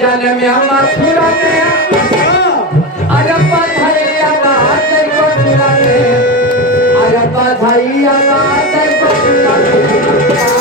जन्म मथुरा में अरे बधाइया बात मथुरा में अरे बधाइया बात मथुरा में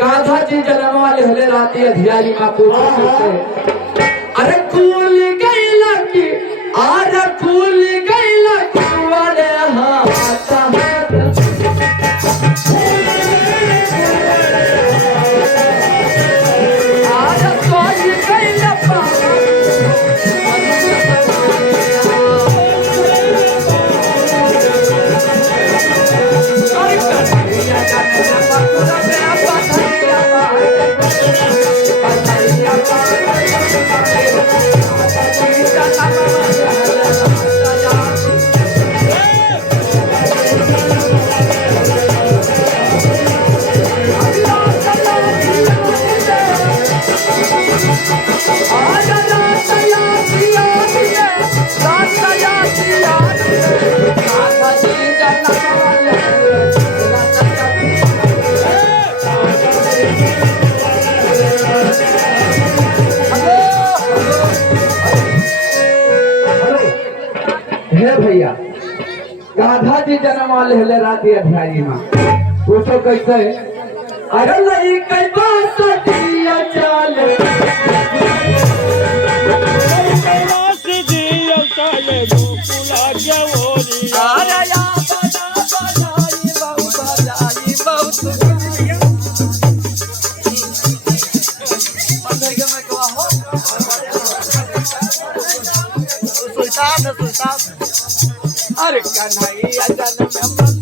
कान्हा जी जन्म अधियारी माँ को अरे कूल गई लकी अरे कूल गई लकी वाले हाथ अरे कोई गई लपा भैया गाधा जी जन्म ले रात अध्यायी माँ पूछो कैसे अरे नहीं कई बात दिया चाल अरे कन्हैया जन्म